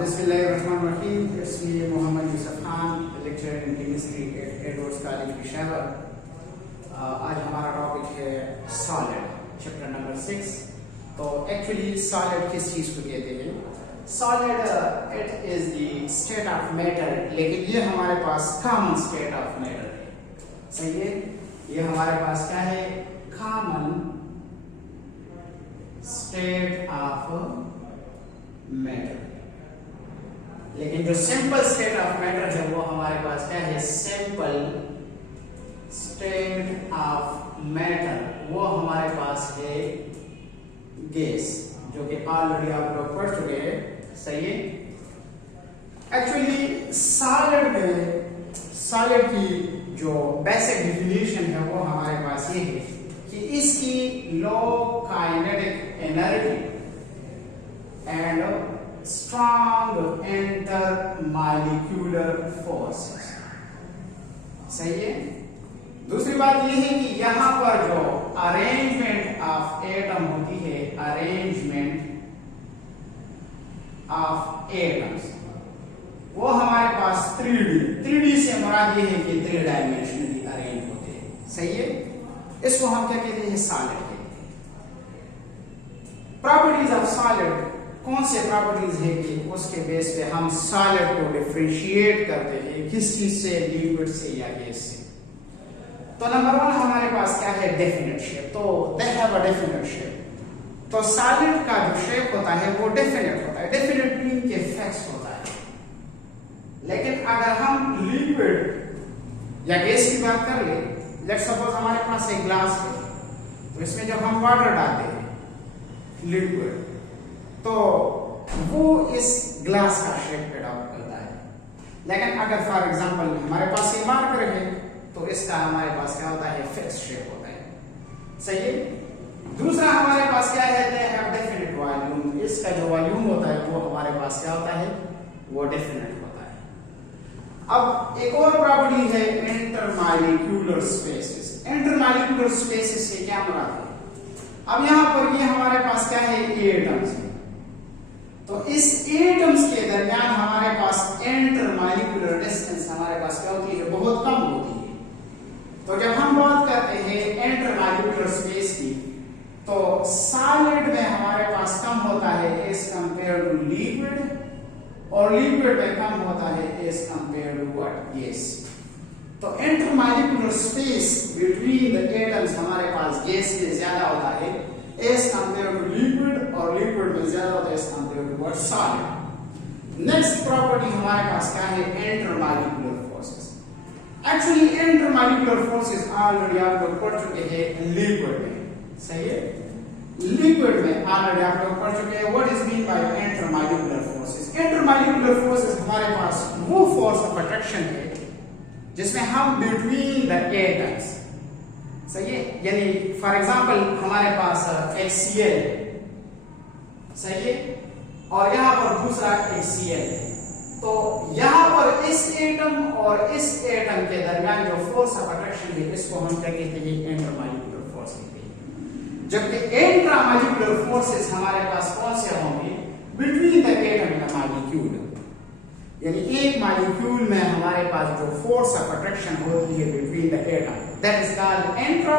बिस्मिल्लाहिर्रहमानिर्रहीम। It's me, Mohammad Yusuf Khan, lecturer in chemistry at Edwards College, Peshawar। आज हमारा topic है solid, chapter number 6। तो actually solid किस चीज को कहते हैं? Solid it is the state of matter, लेकिन ये हमारे पास कॉमन स्टेट ऑफ मैटर है। सही है, ये हमारे पास क्या है? Common state of matter. लेकिन जो सिंपल स्टेट ऑफ मैटर है वो हमारे पास क्या है? सिंपल स्टेट ऑफ मैटर, वो हमारे पास है गैस, जो कि ऑलरेडी आप लोग पढ़ चुके हैं। सही है। एक्चुअली सॉलिड की जो बेसिक डिफिनेशन है वो हमारे पास ये है कि इसकी low kinetic energy and strong intermolecular forces। सही है। दूसरी बात यह है कि यहां पर जो अरेंजमेंट ऑफ एटम होती है, अरेंजमेंट ऑफ एटम्स, वो हमारे पास 3D से मुराद ये है कि 3 डायमेंशनली अरेंज होते हैं। सही है। इसको हम क्या कहते हैं? सॉलिड कहते हैं। प्रॉपर्टीज ऑफ सॉलिड, कौन से प्रॉपर्टीज है कि उसके बेस पे हम सॉलिड को डिफरेंशिएट करते हैं, किस चीज से? लिक्विड से या गैस से। तो नंबर 1 हमारे पास क्या है? Definite shape. तो they have a definite shape. तो सॉलिड का जो शेप होता है वो डेफिनेट होता है, डेफिनेट मीन के फिक्स होता है। लेकिन अगर हम लिक्विड या गैस की बात कर ले, लेट्स सपोज हमारे पास एक ग्लास है, तो इसमें जब हम वाटर डालते हैं लिक्विड, तो वो इस ग्लास का शेप एडॉप्ट करता है। लेकिन अगर फॉर एग्जांपल हमारे पास ये मार्कर है, तो इसका हमारे पास क्या होता है? फिक्स शेप होता है। सही है। दूसरा हमारे पास क्या है? They have definite volume. इसका जो वॉल्यूम होता है वो हमारे पास क्या होता है? वो डेफिनेट होता है। अब एक और प्रॉपर्टी है इंटरमॉलिक्यूलर स्पेसेस। इंटरमॉलिक्यूलर स्पेसेस से क्या मुराद है? अब यहां पर ये हमारे पास क्या है? एटम्स है। तो इस एटम्स के दरमियान हमारे पास इंटरमॉलिक्यूलर डिस्टेंस हमारे पास क्या होती है? बहुत कम होती है। तो जब हम बात करते हैं इंटरमॉलिक्यूलर स्पेस की, तो सॉलिड में हमारे पास कम होता है एज कंपेयर टू लिक्विड, और लिक्विड में कम होता है as compare to what? Gas. तो intermolecular space between the atoms हमारे पास गैस में ज्यादा होता है एज कंपेयर टू लिक्विड, और लिक्विड में ज्यादा होता है as compare to what? Solid. Next property हमारे पास क्या है? Intermolecular forces. Actually intermolecular forces already आप लोग पढ़ चुके हैं लिक्विड में। सही है। लिक्विड में ऑलरेडी आप लोग पढ़ चुके हैं what is mean by intermolecular forces. Intermolecular forces हमारे पास वो फोर्स ऑफ अट्रैक्शन है जिसमें हम बिटवीन द एटम्स, सही है, यानी फॉर एग्जांपल हमारे पास HCl, सही है, और यहां पर दूसरा HCl है। तो यहां पर इस एटम और इस एटम के दरमियान जो फोर्स ऑफ अट्रैक्शन है, इसको हम क्या कहते हैं? इंटरमॉलिक्यूलर फोर्स कहते हैं। जबकि इंट्रामॉलिक्यूलर फोर्सेस हमारे पास कौन से होंगे? Between the atom and molecule, यानी एक मॉलिक्यूल में हमारे पास जो फोर्स ऑफ अट्रैक्शन होती है between the atom, that is called intra.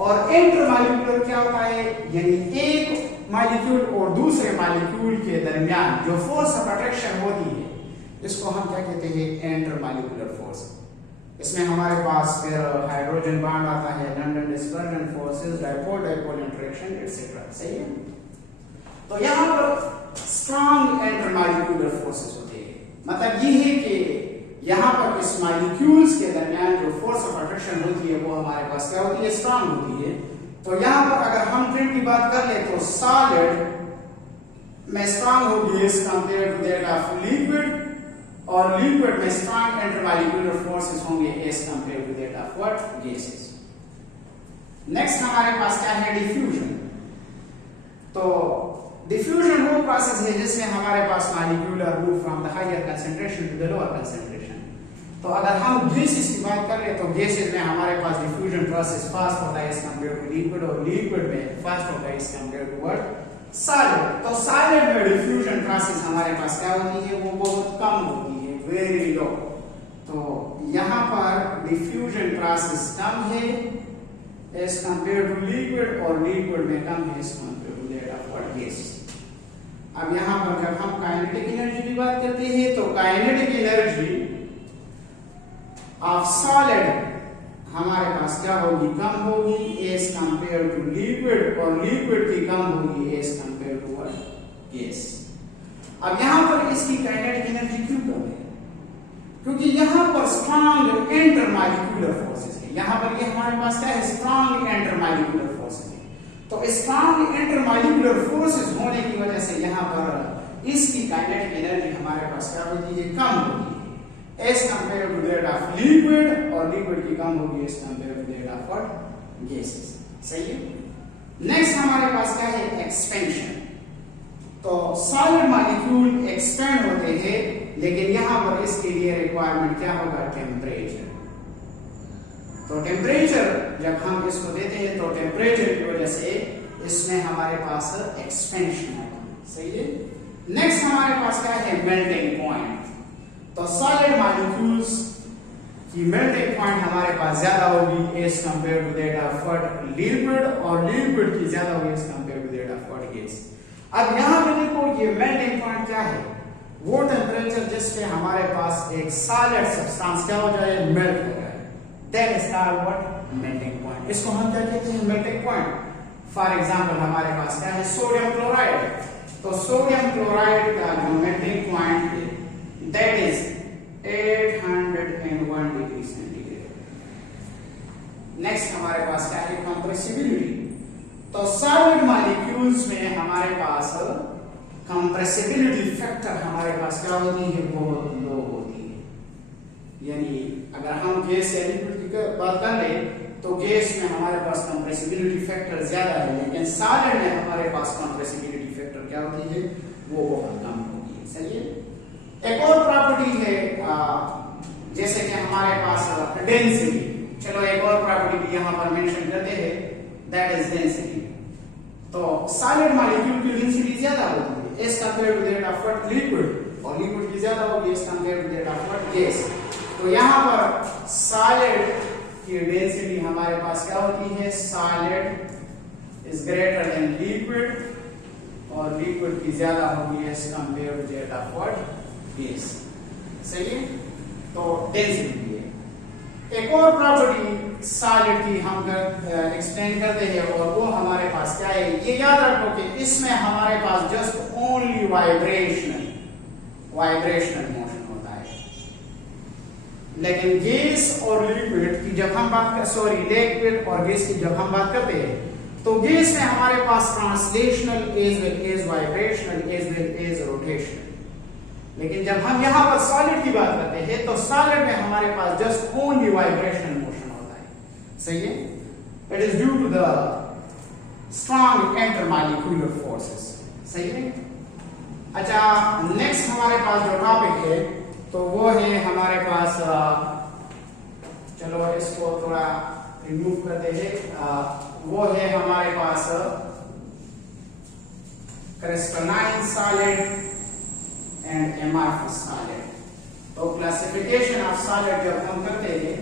और इंटरमॉलिक्यूलर क्या होता है? यानी एक मॉलिक्यूल और दूसरे मॉलिक्यूल के दरमियान जो फोर्स ऑफ अट्रैक्शन होती है, इसको हम क्या कहते हैं? Intermolecular force. इसमें हमारे पास फिर हाइड्रोजन बॉन्ड आता है, London dispersion forces, dipole dipole interaction etcetera. सही है। तो यहां पर स्ट्रॉन्ग इंटरमॉलिक्यूलर फोर्सेस होते हैं। मतलब ये है कि यहां पर इस मॉलिक्यूल्स के दरमियान जो फोर्स ऑफ अट्रैक्शन होती है वो हमारे पास क्या होती है? स्ट्रॉन्ग होती है। तो यहां पर अगर हम ट्रेंड की बात कर ले, तो सॉलिड में स्ट्रॉन्ग होगी as compare to that of liquid, और लिक्विड में स्ट्रॉन्ग इंटरमॉलिक्यूलर फोर्सेस होंगे as compare to that of what? Gases. Next हमारे पास क्या है? डिफ्यूजन। तो डिफ्यूजन वो प्रोसेस है जिसमें हमारे पास molecule are move from the higher concentration to the lower concentration. तो अगर हम गैसेस की बात कर ले, तो गैसेस में हमारे पास डिफ्यूजन प्रोसेस फास्ट होता है एज कंपेयर टू लिक्विड, और लिक्विड में फास्ट होता है as compare to what? Solid. तो सॉलिड में डिफ्यूजन प्रोसेस हमारे पास क्या होती है, वो बहुत कम होती है, वेरी लो। तो यहां पर डिफ्यूजन प्रोसेस कम है एज कंपेयर टू लिक्विड, और लिक्विड में कम है as compare to that of what gas. अब यहां पर जब हम काइनेटिक एनर्जी की बात करते हैं तो काइनेटिक एनर्जी ऑफ सॉलिड हमारे पास क्या होगी, कम होगी एज कंपेयर टू लिक्विड, और लिक्विड की कम होगी as compare to what gas. अब यहां पर इसकी काइनेटिक एनर्जी क्यों कम है, क्योंकि यहां पर स्ट्रॉन्ग इंटरमॉलिक्यूलर फोर्सेस है। यहां पर ये हमारे पास क्या है, स्ट्रॉन्ग इंटरमॉलिक्यूलर फोर्सेस है। तो स्ट्रॉन्ग इंटरमॉलिक्यूलर फोर्सेस होने की वजह से यहां पर इसकी काइनेटिक एनर्जी हमारे पास क्या होती है, कम होती है as compare to that of liquid, और लिक्विड की कम होगी as compare to that of what gases. सही है। नेक्स्ट हमारे पास क्या है, एक्सपेंशन। तो सॉलिड मॉलिक्यूल एक्सपेंड होते हैं, लेकिन यहां पर इसके लिए रिक्वायरमेंट क्या होगा, टेम्परेचर। तो टेम्परेचर जब हम इसको देते हैं तो टेम्परेचर की वजह से इसमें हमारे पास एक्सपेंशन है। सही है। नेक्स्ट हमारे पास क्या है, मेल्टिंग पॉइंट। तो सॉलिड मॉलिक्यूल्स की मेल्टिंग पॉइंट हमारे पास ज्यादा होगी as compare to that of what liquid, और लिक्विड की ज्यादा होगी as compare to that of what gas. अब यहां पे देखो ये मेल्टिंग पॉइंट क्या है, वो टेम्परेचर जिसपे हमारे पास एक सॉलिड सब्सटेंस क्या हो जाए, मेल्ट हो जाए, that is called what melting point. इसको हम क्या कहते हैं, मेल्टिंग पॉइंट। फॉर एग्जांपल हमारे पास क्या है, सोडियम क्लोराइड। तो सोडियम क्लोराइड का जो मेल्टिंग पॉइंट है that is 801 degree centigrade. Next हमारे पास क्या है, कंप्रेसिबिलिटी। तो सॉलिड मॉलिक्यूल्स में हमारे पास कंप्रेसिबिलिटी फैक्टर हमारे पास क्या होती है, बहुत लो होती है। यानी अगर हम गैस या लिक्विड की बात कर ले तो गैस में हमारे पास कंप्रेसिबिलिटी फैक्टर ज्यादा है, लेकिन सॉलिड में हमारे पास कंप्रेसिबिलिटी फैक्टर क्या होती है, वो बहुत कम होती है। चलिए, एक और प्रॉपर्टी है जैसे कि हमारे पास डेंसिटी। चलो एक और प्रॉपर्टी यहां पर मेंशन करते हैं, दैट इज डेंसिटी। तो सॉलिड मॉलिक्यूल की डेंसिटी ज्यादा होती है as compare to that of what liquid, और लिक्विड की ज्यादा होगी as compare to that of what gas. तो यहां पर सॉलिड की डेंसिटी हमारे पास क्या होती है, solid is greater than liquid, और लिक्विड की ज्यादा होगी as compare to that of what gas. सही है। तो डेंसिटी है। एक और प्रॉपर्टी सॉलिड की हम एक्सप्लेन करते हैं, और वो हमारे पास क्या है, ये याद रखो कि इसमें हमारे पास जस्ट ओनली वाइब्रेशनल मोशन होता है। लेकिन गैस और लिक्विड की जब हम बात कर लिक्विड और गैस की जब हम बात करते हैं तो गैस में हमारे पास translational as well as vibrational as well as rotational. लेकिन जब हम यहां पर सॉलिड की बात करते हैं तो सॉलिड में हमारे पास जस्ट ओनली वाइब्रेशनल मोशन होता है। सही है। It is due to the strong intermolecular forces. सही है। अच्छा, नेक्स्ट हमारे पास जो टॉपिक है तो वो है हमारे पास, चलो इसको थोड़ा रिमूव करते हैं, वो है हमारे पास crystalline solid and amorphous solid. तो क्लासिफिकेशन ऑफ सॉलिड जब हम करते हैं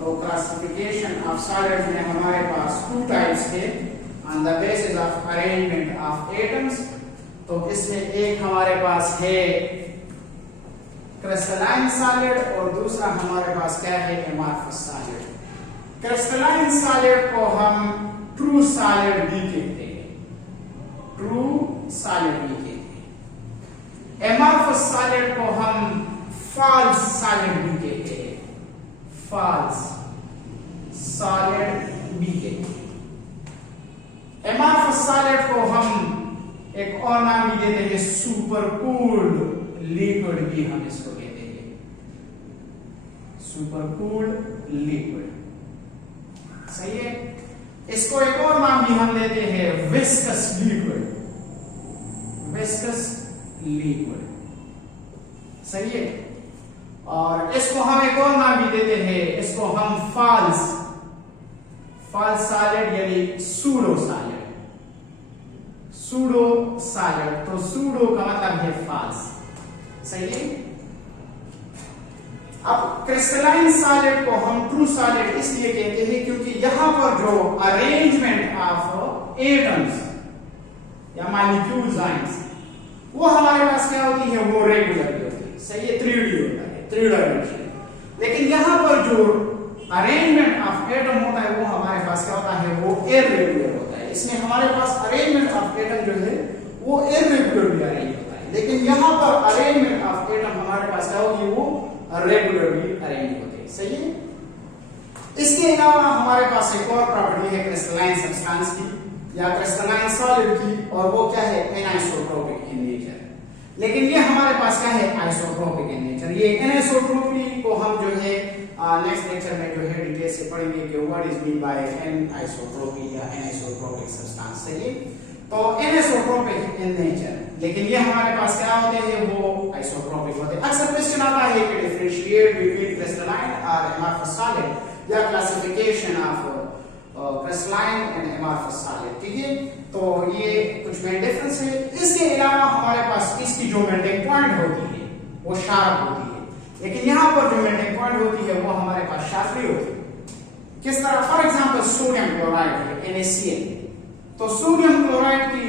तो क्लासिफिकेशन ऑफ सॉलिड में हमारे पास टू टाइप्स है on the basis of arrangement of atoms. तो इसमें एक हमारे पास है क्रिस्टलाइन सॉलिड और दूसरा हमारे पास क्या है, एमॉर्फस सॉलिड। क्रिस्टलाइन सॉलिड को हम ट्रू सॉलिड भी कहते हैं, ट्रू सॉलिड भी कहते हैं। एमॉर्फस सॉलिड को हम फॉल्स सॉलिड भी कहते हैं, फॉल्स सॉलिड भी कहते हैं। एमॉर्फस सॉलिड को हम एक और नाम भी देते हैं, सुपर कूल्ड लिक्विड भी हम इसको कहते हैं, सुपर कूल्ड लिक्विड। सही है। इसको एक और नाम भी हम देते हैं, विस्कस लिक्विड, विस्कस लिक्विड। सही है। और इसको हम एक और नाम भी देते हैं, इसको हम फॉल्स सॉलिड यानी सूडो सॉलिड, सूडो सॉलिड, तो सूडो का मतलब है फॉल्स, सही है। अब क्रिस्टलाइन सॉलिड को हम ट्रू सॉलिड इसलिए कहते हैं क्योंकि यहां पर जो अरेंजमेंट ऑफ एटम्स या मॉलिक्यूल्स आयंस वो हमारे पास क्या होती है, वो रेगुलर होती है, सही है, 3D होता है, 3 डायमेंशनल। लेकिन यहां पर जो अरेंजमेंट ऑफ एटम होता है वो हमारे पास क्या होता है, वो इररेगुलर होता है। इसमें हमारे पास अरेंजमेंट ऑफ एटम जो है वो इररेगुलरली अरेंज होता है, लेकिन यहां पर अरेंजमेंट ऑफ एटम हमारे पास क्या होगी, वो रेगुलरली अरेंज होते हैं, सही है। इसके अलावा हमारे पास एक और प्रॉपर्टी है क्रिस्टलाइन सब्सटेंस की या क्रिस्टलाइन सॉलिड की, और वो क्या है, एनिसोट्रोपिक इन नेचर। लेकिन ये हमारे पास क्या है, आइसोट्रोपिक इन नेचर। ये एनिसोट्रोपी को हम जो है नेक्स्ट लेक्चर में जो है डिटेल से पढ़ेंगे कि व्हाट इज मीन बाय एनिसोट्रोपी या एनिसोट्रोपिक सब्सटेंस, सही है। तो एनिसोट्रोपिक इन नेचर, लेकिन ये हमारे पास क्या होते हैं, वो आइसोट्रोपिक होते हैं। अक्सर क्वेश्चन आता है कि डिफरेंशिएट बिटवीन क्रिस्टलाइन और अमॉर्फस सॉलिड या classification of crystalline and amorphous solid, ठीक है। तो ये कुछ मेन डिफरेंस है। इसके अलावा हमारे पास इसकी जो मेल्टिंग पॉइंट होती है वो शार्प होती है, लेकिन यहां पर जो मेल्टिंग पॉइंट होती है वो हमारे पास शार्प नहीं होती। किस तरह, फॉर एग्जांपल सोडियम क्लोराइड है NaCl, तो सोडियम क्लोराइड की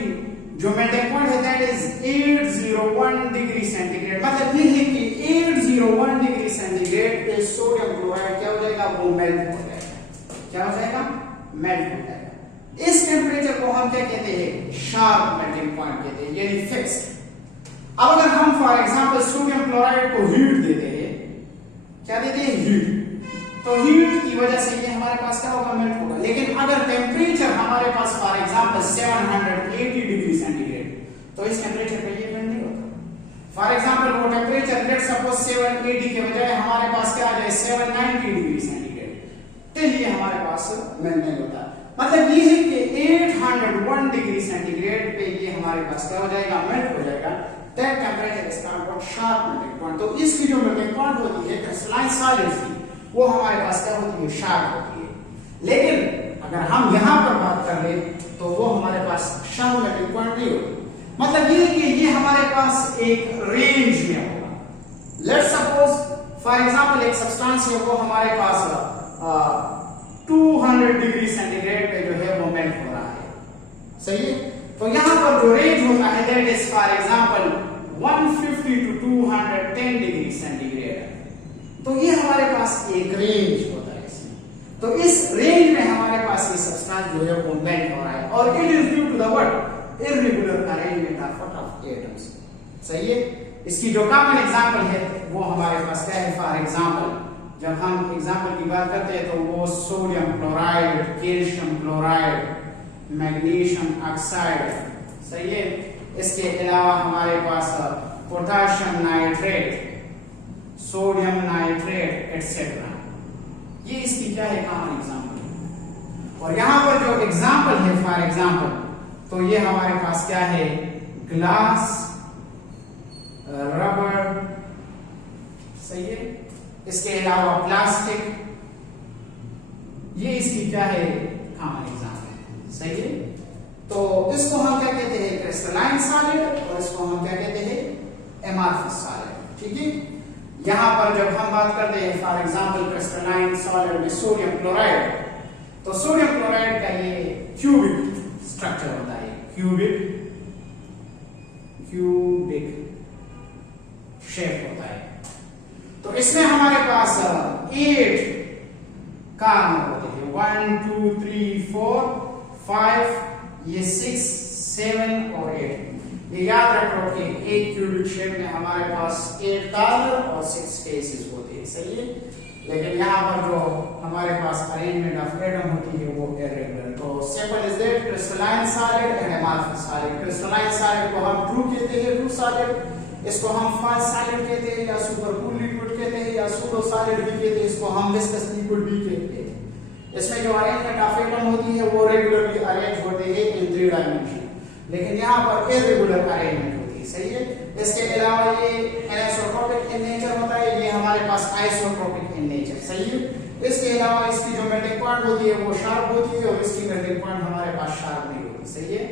जो मेल्टिंग पॉइंट है दैट इज 801 डिग्री सेंटीग्रेड। मतलब ये है कि 801 डिग्री सेंटीग्रेड पे सोडियम क्लोराइड क्या हो जाएगा, वो मेल्ट हो जाएगा। क्या हो जाएगा, मेल्ट हो जाएगा। इस टेंपरेचर को हम क्या कहते हैं, शार्प मेल्टिंग पॉइंट कहते हैं, यानी फिक्स्ड। अब अगर हम फॉर एग्जांपल सोडियम क्लोराइड को हीट देते हैं, क्या देते हैं, हीट, तो हीट की वजह से ये हमारे पास क्या होगा, मेल्ट होगा। लेकिन अगर टेंपरेचर हमारे पास फॉर एग्जांपल 780 डिग्री सेंटीग्रेड, तो इस टेंपरेचर पे ये मेल्ट नहीं होता। फॉर एग्जांपल वो टेंपरेचर लेट्स सपोज 780 के बजाय हमारे पास क्या आ जाए 790 डिग्री सेंटीग्रेड, तो ये हमारे पास मेल्ट नहीं होता। मतलब ये है कि 801 डिग्री सेंटीग्रेड पे ये हमारे पास क्या हो जाएगा, मेल्ट हो जाएगा। That temperature is called sharp melting point. तो इसकी जो मेल्टिंग पॉइंट होती है क्रिस्टलाइन सॉलिड्स की, वो हमारे पास क्या होती है, शार्प होती है। लेकिन अगर हम यहां पर बात कर ले तो वो हमारे पास शार्प मेल्टिंग पॉइंट नहीं होती। मतलब ये कि ये हमारे पास एक रेंज में होगा। लेट्स सपोज फॉर एग्जांपल एक सब्सटेंस है वो हमारे पास 200 डिग्री सेंटीग्रेड पे जो है वो मेल्ट हो रहा है, सही है। तो यहां पर जो रेंज होता है that is for example 150 to 210 degree centigrade. तो ये हमारे पास एक रेंज होता है इसमें। तो इस रेंज में हमारे पास ये सब्सटेंस जो है वो मेल्ट हो रहा है, और it is due to the what, irregular arrangement of atoms, सही है। इसकी जो कॉमन एग्जांपल है वो हमारे पास क्या है, फॉर एग्जांपल जब हम एग्जांपल की बात करते हैं तो वो sodium chloride, calcium chloride, magnesium oxide, सही है। इसके अलावा हमारे पास potassium nitrate, sodium nitrate etcetera, ये इसकी क्या है, कॉमन एग्जांपल। और यहां पर जो एग्जांपल है फॉर एग्जांपल, तो ये हमारे पास क्या है, ग्लास, रबर, सही है। इसके अलावा प्लास्टिक, ये इसकी क्या है, कॉमन एग्जांपल, सही है। तो इसको हम क्या कहते हैं, क्रिस्टलाइन सॉलिड, और इसको हम क्या कहते हैं, अमॉर्फस सॉलिड, ठीक है। यहां पर जब हम बात करते हैं फॉर एग्जांपल क्रिस्टलाइन सॉलिड में सोडियम क्लोराइड, तो सोडियम क्लोराइड का ये क्यूबिक स्ट्रक्चर होता है, क्यूबिक शेप होता है। तो इसमें हमारे पास 8 कार्बन होते हैं, 1 2 3 4 5, ये 6 7 और 8। ये याद रखो कि एक क्यूबिक शेप में हमारे पास 8 कार्बन और 6 फेसेस होते हैं, सही है। लेकिन यहाँ पर जो हमारे पास अरेंजमेंट ऑफ एटम होती है वो इररेगुलर। तो simple is that crystalline solid and amorphous solid. Crystalline solid को हम ट्रू कहते हैं, ट्रू सॉलिड, इसको हम फास्ट सॉलिड कहते हैं, या सुपरकूल लिक्विड कहते हैं, या सूडो सॉलिड भी कहते हैं, इसको हम विस्कस लिक्विड भी कहते हैं। इसमें जो अरेंजमेंट ऑफ एटम होती है वो रेगुलरली अरेंज होते हैं इन 3 डायमेंशन, लेकिन यहाँ पर इररेगुलर अरेंजमेंट होती है, सही है। इसके अलावा ये एनिसोट्रोपिक इन नेचर होता है, ये हमारे पास आइसोट्रोपिक इन नेचर, सही है। इसके अलावा इसकी जो मेल्टिंग पॉइंट होती है वो शार्प होती है, और इसकी मेल्टिंग पॉइंट हमारे पास शार्प नहीं होती, सही है।